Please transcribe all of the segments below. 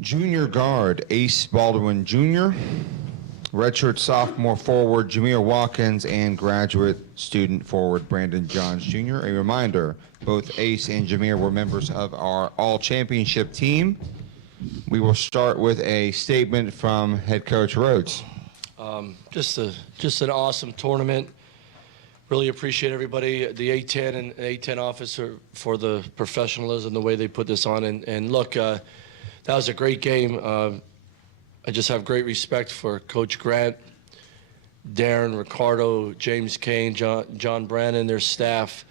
Junior guard Ace Baldwin Jr., redshirt sophomore forward Jameer Watkins, and graduate student forward Brandon Johns Jr. A reminder, both Ace and Jameer were members of our all-championship team. We will start with a statement from head coach Rhodes. Just an awesome tournament. Really appreciate everybody, the A10 and A10 office for the professionalism, the way they put this on. And look, that was a great game. I just have great respect for Coach Grant, Darren, Ricardo, James Kane, John Brannon, their staff.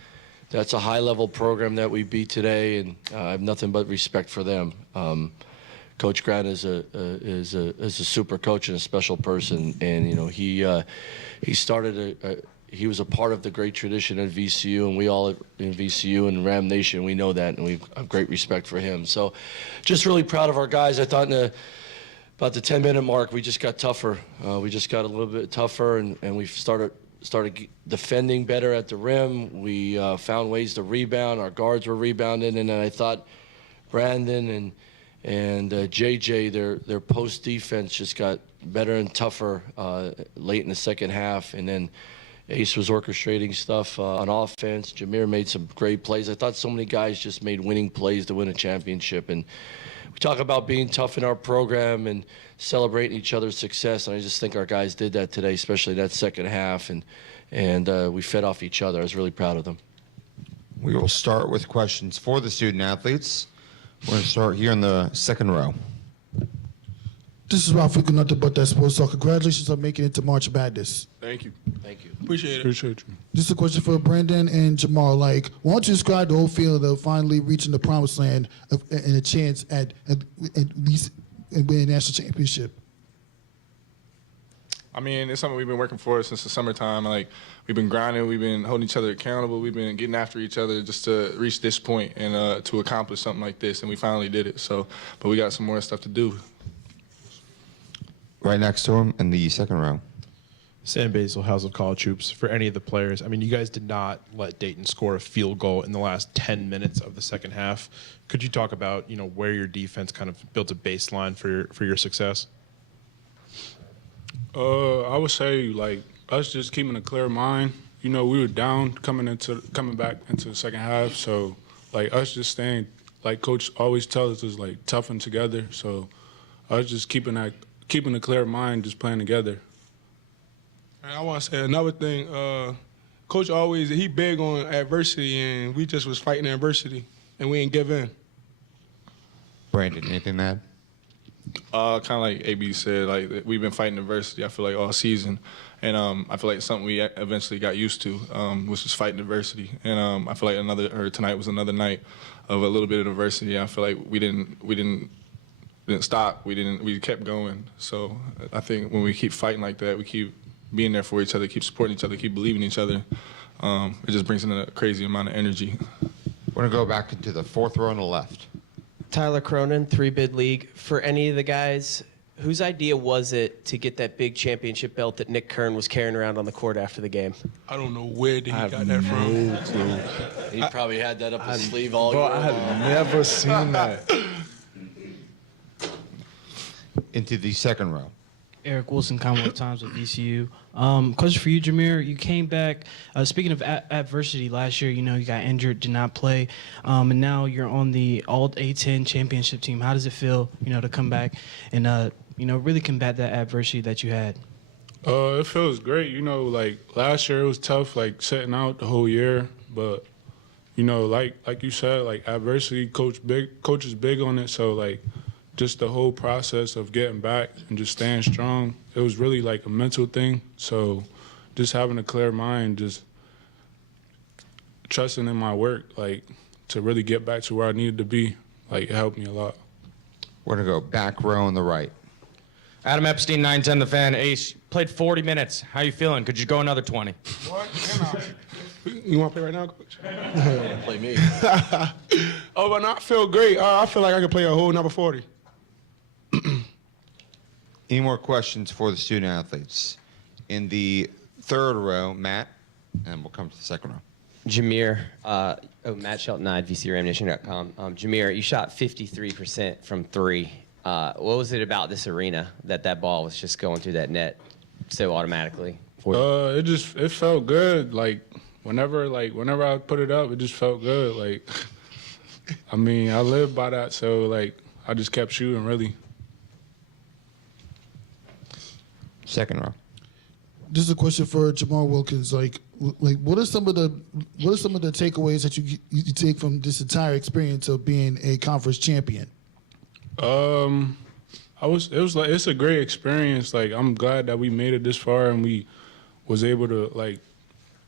That's a high-level program that we beat today, and I have nothing but respect for them. Coach Grant is a super coach and a special person, and you know he started he was a part of the great tradition at VCU, and we all in VCU and Ram Nation, we know that, and we have great respect for him. So, just really proud of our guys. I thought about the 10-minute mark, we just got tougher. We just got a little bit tougher, and we started defending better at the rim. We found ways to rebound. Our guards were rebounding, and then I thought Brandon and JJ, their post defense just got better and tougher late in the second half, and then Ace was orchestrating stuff on offense. Jameer made some great plays. I thought so many guys just made winning plays to win a championship, and we talk about being tough in our program and celebrating each other's success, and I just think our guys did that today, especially that second half, and we fed off each other. I was really proud of them. We will start with questions for the student athletes. We're going to start here in the second row. This is Ralph Wickle, nothing but that sports talk. Congratulations on making it to March Madness. Thank you. Thank you. Appreciate it. Appreciate you. This is a question for Brandon and Jamal. Like, why don't you describe the whole feeling of finally reaching the promised land and a chance at least winning a national championship? I mean, it's something we've been working for since the summertime. Like, we've been grinding, we've been holding each other accountable, we've been getting after each other just to reach this point and to accomplish something like this, and we finally did it. So, but we got some more stuff to do. Right next to him in the second row. Sam Basil, House of College Hoops. For any of the players, I mean, you guys did not let Dayton score a field goal in the last 10 minutes of the second half. Could you talk about, you know, where your defense kind of built a baseline for your success? I would say, like, us just keeping a clear mind. You know, we were down coming back into the second half, so like us just staying, like Coach always tells us, like, toughen together. So us just keeping a clear mind, just playing together. And I want to say another thing. Coach he big on adversity, and we just was fighting adversity, and we ain't give in. Brandon, anything to add? Kind of like AB said, like we've been fighting adversity, I feel like, all season. And I feel like something we eventually got used to was just fighting adversity. And I feel like tonight was another night of a little bit of adversity. I feel like we didn't stop. We kept going. So I think when we keep fighting like that, we keep being there for each other, keep supporting each other, keep believing in each other, it just brings in a crazy amount of energy. We're going to go back into the fourth row on the left. Tyler Cronin, 3-bid league. For any of the guys, whose idea was it to get that big championship belt that Nick Kern was carrying around on the court after the game? I don't know where he got that from. He probably had that up his sleeve all year. I had never seen that. Into the second row. Eric Wilson, Commonwealth Times with VCU. Question for you, Jameer. You came back. Speaking of adversity, last year, you know, you got injured, did not play, and now you're on the All A10 championship team. How does it feel, you know, to come back and you know, really combat that adversity that you had? It feels great. You know, like last year it was tough, like sitting out the whole year, but you know, like you said, like adversity, coach is big on it. So like, just the whole process of getting back and just staying strong, it was really like a mental thing. So just having a clear mind, just trusting in my work, like to really get back to where I needed to be, like it helped me a lot. We're going to go back row on the right. Adam Epstein, 910 The Fan. Ace, played 40 minutes. How you feeling? Could you go another 20? What? You want to play right now, Coach? Play me. Oh, but no, I feel great. I feel like I can play a whole number 40. Any more questions for the student athletes? In the third row, Matt, and we'll come to the second row. Jameer, Matt Shelton, VCRamNation.com. Jameer, you shot 53% from three. What was it about this arena that ball was just going through that net so automatically? For you? It felt good. Like whenever I put it up, it just felt good. Like I mean, I live by that, so like I just kept shooting really. Second row. This is a question for Jamal Wilkins. Like what are some of the takeaways that you take from this entire experience of being a conference champion? It's a great experience. Like I'm glad that we made it this far and we was able to like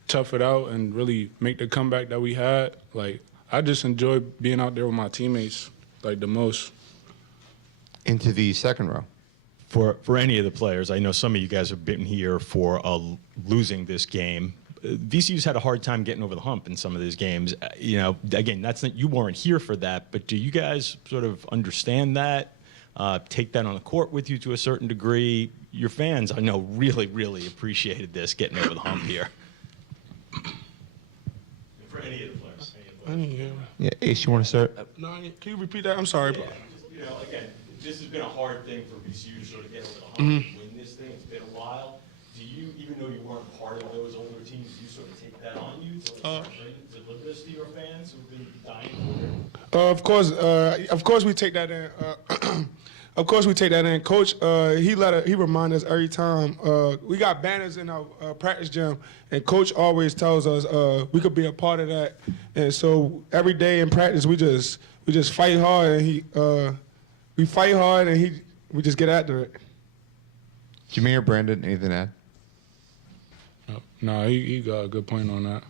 tough it out and really make the comeback that we had. Like I just enjoyed being out there with my teammates like the most. Into the second row. For any of the players, I know some of you guys have been here for losing this game. VCU's had a hard time getting over the hump in some of these games. You know, again, that's not, you weren't here for that, but do you guys sort of understand that? Take that on the court with you to a certain degree? Your fans, I know, really, really appreciated this, getting over the hump here. For any of the players. I didn't hear. Yeah, Ace, you want to start? No, can you repeat that? I'm sorry. Yeah, you know, again, this has been a hard thing for VCU to sort of get over the hump and win this thing. It's been a while. Do you, even though you weren't part of those older teams, do you sort of take that on you to deliver this to your fans who've been dying for it? Of course, we take that in. Of course, we take that in. Coach, he reminds us every time. We got banners in our practice gym, and Coach always tells us we could be a part of that. And so every day in practice, we just fight hard, and we fight hard, and we just get after it. Jameer, Brandon, anything to add? No, he got a good point on that.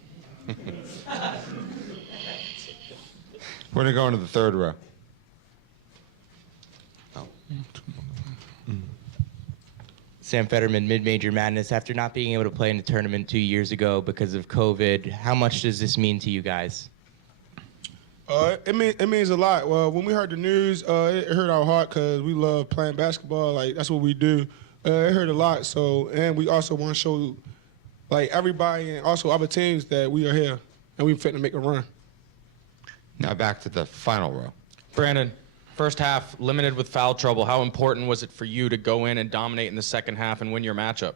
We're going to go into the third row. Sam Fetterman, Mid-Major Madness. After not being able to play in the tournament 2 years ago because of COVID, how much does this mean to you guys? It means a lot. Well, when we heard the news, it hurt our heart because we love playing basketball. Like that's what we do. It hurt a lot. So, and we also want to show, like everybody and also other teams that we are here and we fit to make a run. Now back to the final row. Brandon, first half limited with foul trouble. How important was it for you to go in and dominate in the second half and win your matchup?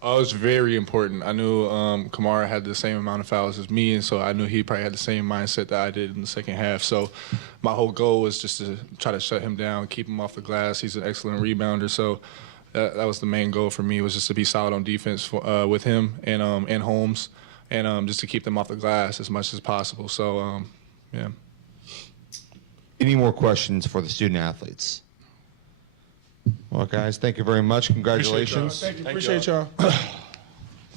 Oh, it's very important. I knew Kamara had the same amount of fouls as me, and so I knew he probably had the same mindset that I did in the second half. So my whole goal was just to try to shut him down, keep him off the glass. He's an excellent rebounder, so that was the main goal for me, was just to be solid on defense with him and Holmes, and just to keep them off the glass as much as possible. So, yeah. Any more questions for the student athletes? Well, guys, thank you very much. Congratulations. Thank you. Appreciate y'all.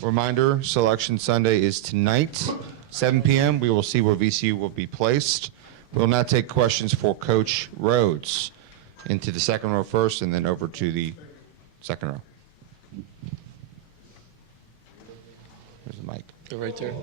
Reminder, Selection Sunday is tonight, 7 p.m. We will see where VCU will be placed. We will now take questions for Coach Rhodes. Into the second row first, and then over to the second row. There's the mic. Go right there.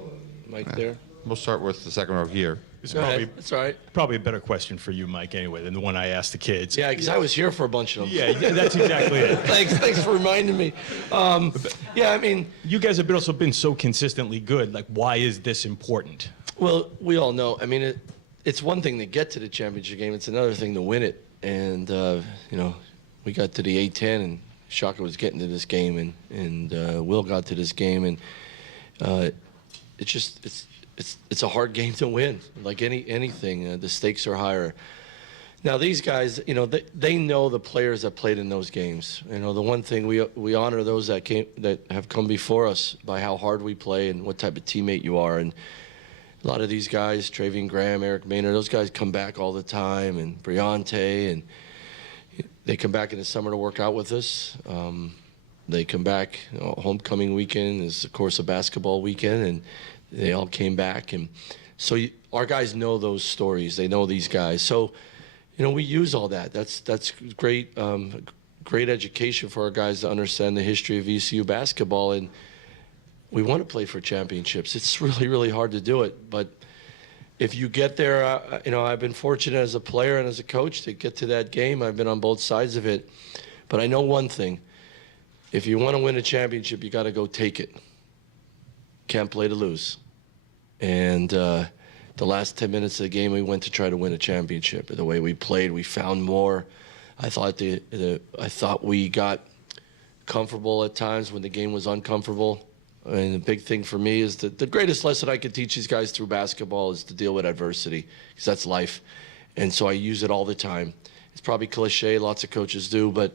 Mic there. We'll start with the second row here. It's Go ahead. That's all right. Probably a better question for you, Mike, anyway, than the one I asked the kids. Yeah, because I was here for a bunch of them. Yeah, that's exactly it. Thanks for reminding me. Yeah, I mean, you guys have also been so consistently good. Like, why is this important? well, we all know. I mean, it's one thing to get to the championship game. It's another thing to win it. And, you know, we got to the A-10, and Shaka was getting to this game, and Will got to this game. And it's a hard game to win. Like anything, the stakes are higher. Now these guys, you know, they know the players that played in those games. You know, the one thing we honor those that have come before us by how hard we play and what type of teammate you are. And a lot of these guys, Travian Graham, Eric Maynard, those guys come back all the time, and Briante, and they come back in the summer to work out with us. They come back. You know, homecoming weekend is, of course, a basketball weekend, and they all came back. And so our guys know those stories. They know these guys. So, you know, we use all that. That's great, great education for our guys to understand the history of VCU basketball. And we want to play for championships. It's really, really hard to do it. But if you get there, you know, I've been fortunate as a player and as a coach to get to that game. I've been on both sides of it. But I know one thing. If you want to win a championship, you got to go take it. Can't play to lose. And the last 10 minutes of the game, we went to try to win a championship. The way we played, we found more. I thought we got comfortable at times when the game was uncomfortable. And the big thing for me is that the greatest lesson I could teach these guys through basketball is to deal with adversity, because that's life. And so I use it all the time. It's probably cliche, lots of coaches do, but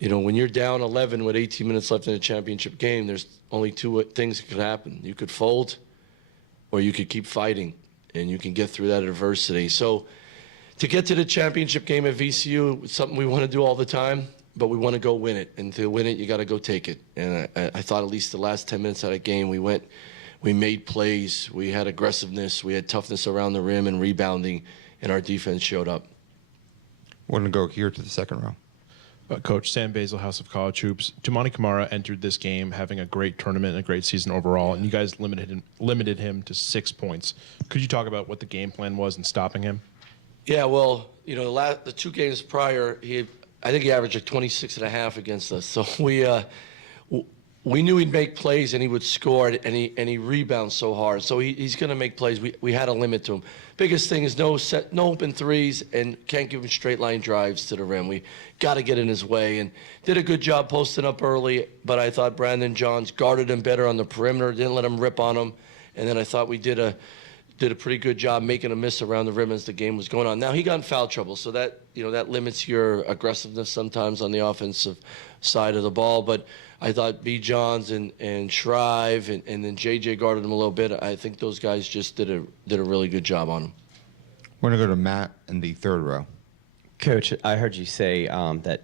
when you're down 11 with 18 minutes left in a championship game, there's only two things that could happen. You could fold, or you could keep fighting, and you can get through that adversity. So to get to the championship game at VCU, it's something we want to do all the time, but we want to go win it. And to win it, you got to go take it. And I thought at least the last 10 minutes of that game, we made plays, we had aggressiveness, we had toughness around the rim and rebounding, and our defense showed up. We're going to go here to the second row. Coach Sam Basil, House of College Hoops. Tamani Kamara entered this game having a great tournament and a great season overall, and you guys limited him to 6 points. Could you talk about what the game plan was in stopping him? Yeah, well, the 2 games prior, I think he averaged like 26.5 against us. So we knew he'd make plays and he would score, and he rebounds so hard. So he's going to make plays. We had a limit to him. Biggest thing is no open threes, and can't give him straight line drives to the rim. We got to get in his way, and did a good job posting up early. But I thought Brandon Johns guarded him better on the perimeter, didn't let him rip on him, and then I thought we did a pretty good job making a miss around the rim as the game was going on. Now he got in foul trouble, so that that limits your aggressiveness sometimes on the offensive side of the ball. But I thought B. Johns and Shrive and then JJ guarded him a little bit. I think those guys just did a really good job on him. We're going to go to Matt in the third row. Coach, I heard you say that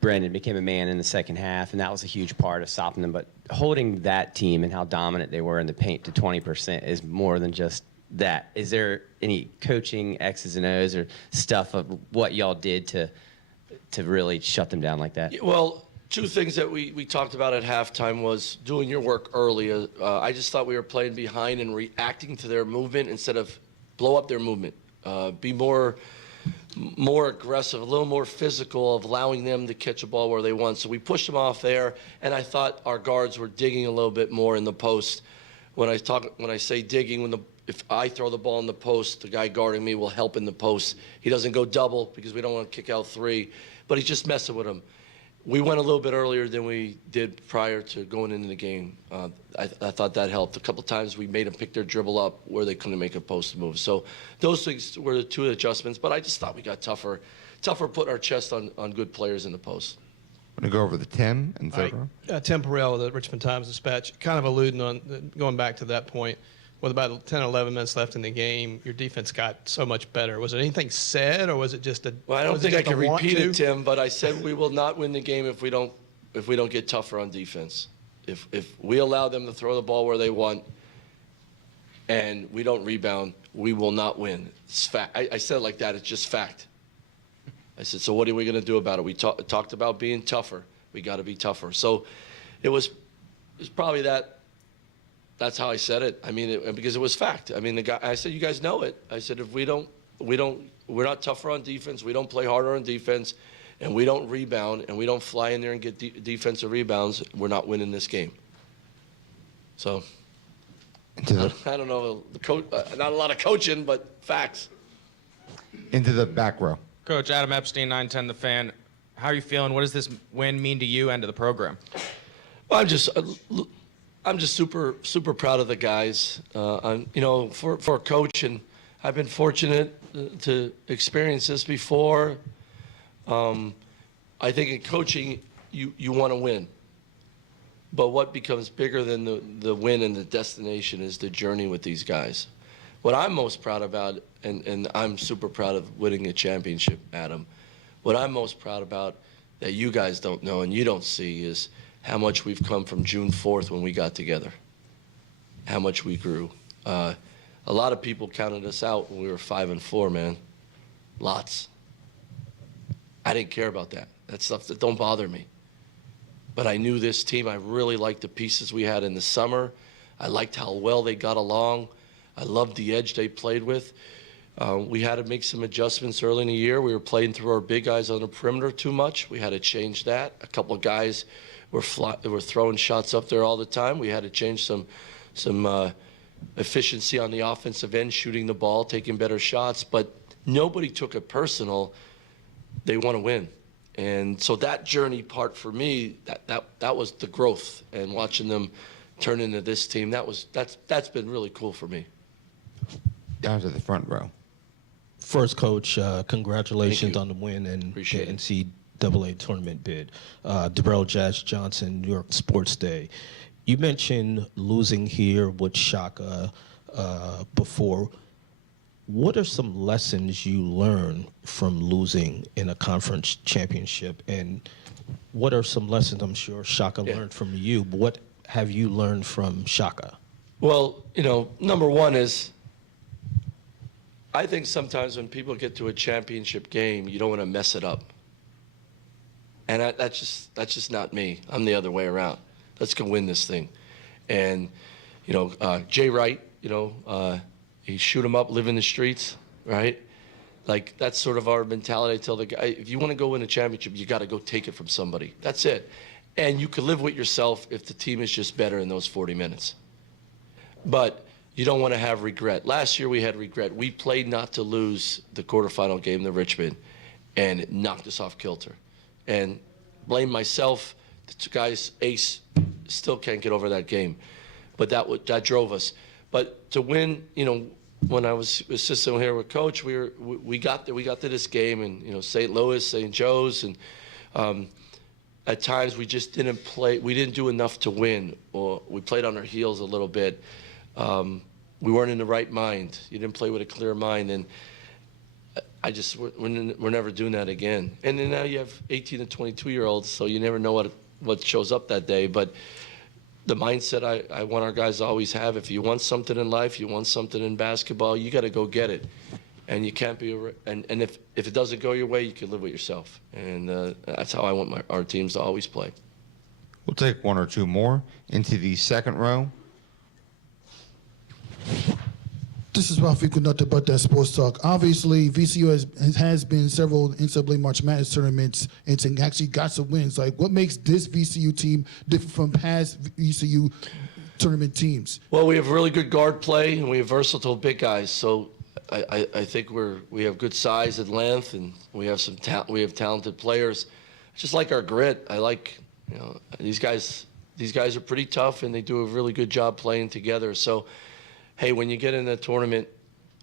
Brandon became a man in the second half, and that was a huge part of stopping them. But holding that team and how dominant they were in the paint to 20% is more than just that. Is there any coaching X's and O's or stuff of what y'all did to really shut them down like that? Well, 2 things that we talked about at halftime was doing your work early. I just thought we were playing behind and reacting to their movement instead of blow up their movement. Be more aggressive, a little more physical, of allowing them to catch a ball where they want. So we pushed them off there, and I thought our guards were digging a little bit more in the post. When I say digging, if I throw the ball in the post, the guy guarding me will help in the post. He doesn't go double because we don't want to kick out 3, but he's just messing with him. We went a little bit earlier than we did prior to going into the game. I thought that helped. A couple times we made them pick their dribble up where they couldn't make a post move. So those things were the 2 adjustments, but I just thought we got tougher putting our chest on good players in the post. I'm going to go over to Tim in the third row. Tim Perrell of the Richmond Times-Dispatch, kind of alluding on going back to that point. With about 10 or 11 minutes left in the game, your defense got so much better. Was there anything said, or was it just a? Well, I don't think I can repeat it, Tim, but I said we will not win the game if we don't get tougher on defense. If we allow them to throw the ball where they want, and we don't rebound, we will not win. It's fact. I said it like that. It's just fact. I said, so what are we going to do about it? We talked about being tougher. We got to be tougher. So it was probably that. That's how I said it. I mean, because it was fact. I mean, I said, you guys know it. I said, if we're not tougher on defense, we don't play harder on defense, and we don't rebound, and we don't fly in there and get defensive rebounds, we're not winning this game. So, I don't know, not a lot of coaching, but facts. Into the back row. Coach Adam Epstein, 910 The Fan. How are you feeling? What does this win mean to you and to the program? Well, I'm just super proud of the guys. For a coach, and I've been fortunate to experience this before. I think in coaching, you want to win. But what becomes bigger than the win and the destination is the journey with these guys. What I'm most proud about, and I'm super proud of winning a championship, Adam, what I'm most proud about that you guys don't know and you don't see is how much we've come from June 4th when we got together, how much we grew. A lot of people counted us out when we were 5-4, man. Lots. I didn't care about that. That's stuff that don't bother me. But I knew this team. I really liked the pieces we had in the summer. I liked how well they got along. I loved the edge they played with. We had to make some adjustments early in the year. We were playing through our big guys on the perimeter too much. We had to change that. A couple of guys were throwing shots up there all the time. We had to change some efficiency on the offensive end, shooting the ball, taking better shots. But nobody took it personal they want to win. And so that journey part for me, that was the growth, and watching them turn into this team, that's been really cool for me. Down to the front row. First, Coach, congratulations on the win and Appreciate the it. NCAA tournament bid. Darrell Jazz Johnson, New York Sports Day. You mentioned losing here with Shaka before. What are some lessons you learned from losing in a conference championship? And what are some lessons I'm sure Shaka learned from you? But what have you learned from Shaka? Well, number one is, I think sometimes when people get to a championship game, you don't want to mess it up. And that's just not me. I'm the other way around. Let's go win this thing. And, Jay Wright, you shoot him up, live in the streets, right? Like, that's sort of our mentality. I tell the guy, if you want to go win a championship, you got to go take it from somebody. That's it. And you can live with yourself if the team is just better in those 40 minutes. But you don't want to have regret. Last year we had regret. We played not to lose the quarterfinal game to Richmond, and it knocked us off kilter. And blame myself. The two guys, Ace, still can't get over that game. But that drove us. But to win, when I was assistant here with Coach, we got to this game, and St. Louis, St. Joe's, and at times we just didn't play. We didn't do enough to win, or we played on our heels a little bit. We weren't in the right mind. You didn't play with a clear mind, and we're never doing that again. And then now you have 18 and 22-year-olds, so you never know what shows up that day. But the mindset I want our guys to always have: if you want something in life, you want something in basketball, you got to go get it. And you can't be and if it doesn't go your way, you can live with yourself. And that's how I want our teams to always play. We'll take one or two more into the second row. This is Ralphie with nothing but that sports talk. Obviously, VCU has been several NCAA March Madness tournaments and actually got some wins. Like, what makes this VCU team different from past VCU tournament teams? Well, we have really good guard play, and we have versatile big guys. So I think we have good size and length, and we have we have talented players. Just like our grit. I like these guys. These guys are pretty tough, and they do a really good job playing together. So, hey, when you get in a tournament,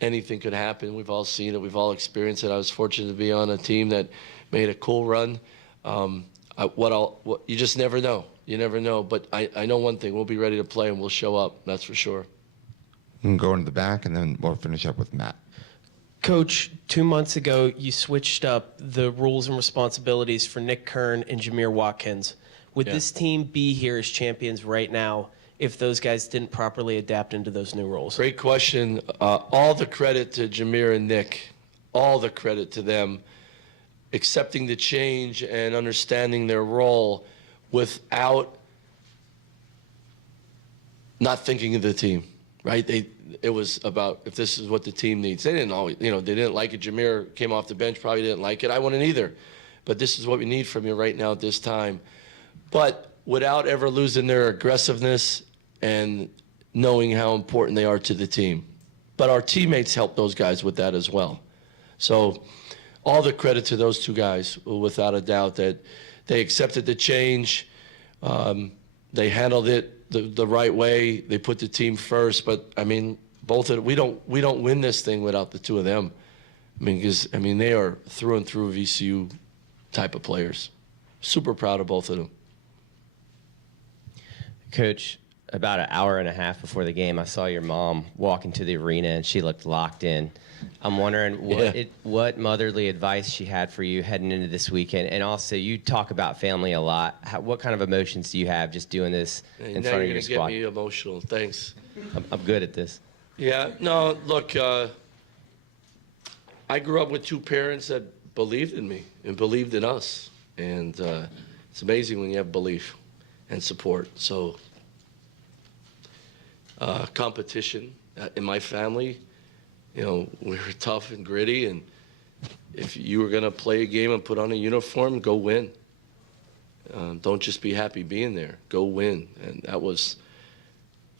anything could happen. We've all seen it. We've all experienced it. I was fortunate to be on a team that made a cool run. You just never know. You never know. But I know one thing. We'll be ready to play, and we'll show up. That's for sure. We can go into the back, and then we'll finish up with Matt. Coach, 2 months ago, you switched up the rules and responsibilities for Nick Kern and Jameer Watkins. Would this team be here as champions right now if those guys didn't properly adapt into those new roles? Great question. All the credit to Jameer and Nick. All the credit to them accepting the change and understanding their role without not thinking of the team, right? It was about if this is what the team needs. They didn't always, they didn't like it. Jameer came off the bench, probably didn't like it. I wouldn't either. But this is what we need from you right now at this time. But without ever losing their aggressiveness and knowing how important they are to the team. But our teammates helped those guys with that as well. So all the credit to those two guys, without a doubt, that they accepted the change. They handled it the right way. They put the team first. But, both of them, we don't win this thing without the two of them. Because they are through and through VCU type of players. Super proud of both of them. Coach, about an hour and a half before the game, I saw your mom walk into the arena, and she looked locked in. I'm wondering what motherly advice she had for you heading into this weekend. And also, you talk about family a lot. What kind of emotions do you have just doing this in front of your squad? Now you're going to get me emotional. Thanks. I'm good at this. Yeah. No, look, I grew up with two parents that believed in me and believed in us. And it's amazing when you have belief and support. So competition in my family, we were tough and gritty, and if you were going to play a game and put on a uniform, go win. Don't just be happy being there. Go win. And that was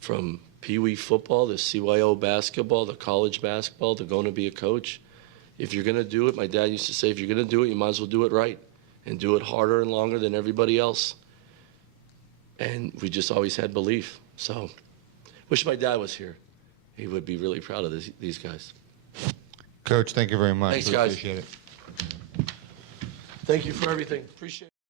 from Pee Wee football to CYO basketball to college basketball to going to be a coach. if you're going to do it, my dad used to say, if you're going to do it, you might as well do it right and do it harder and longer than everybody else. And we just always had belief. So wish my dad was here. He would be really proud of these guys. Coach, thank you very much. Thanks, We guys. Appreciate it. Thank you for everything. Appreciate it.